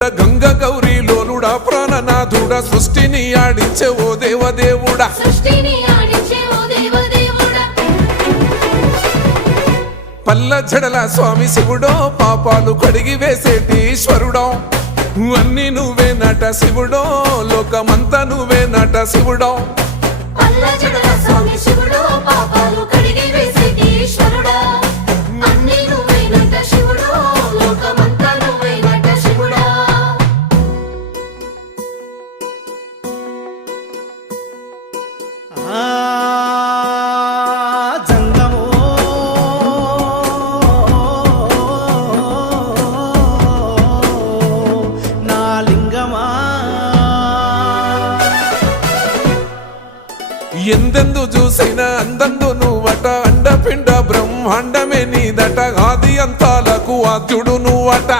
గంగ గౌరీ లోలుడా ప్రాణనాథుడా సృష్టిని ఆడించే ఓ దేవదేవుడా పల్ల జడల స్వామి శివుడో పాపాలు కడిగి వేసేటి ఈశ్వరుడో అన్ని నువ్వే నట శివుడో లోకమంతా నువ్వే నట శివుడో ఎందెందు చూసిన అందందు నువ్వట అండపిండ బ్రహ్మాండమే నీదట ఆది అంతాలకు ఆద్యుడు నువ్వట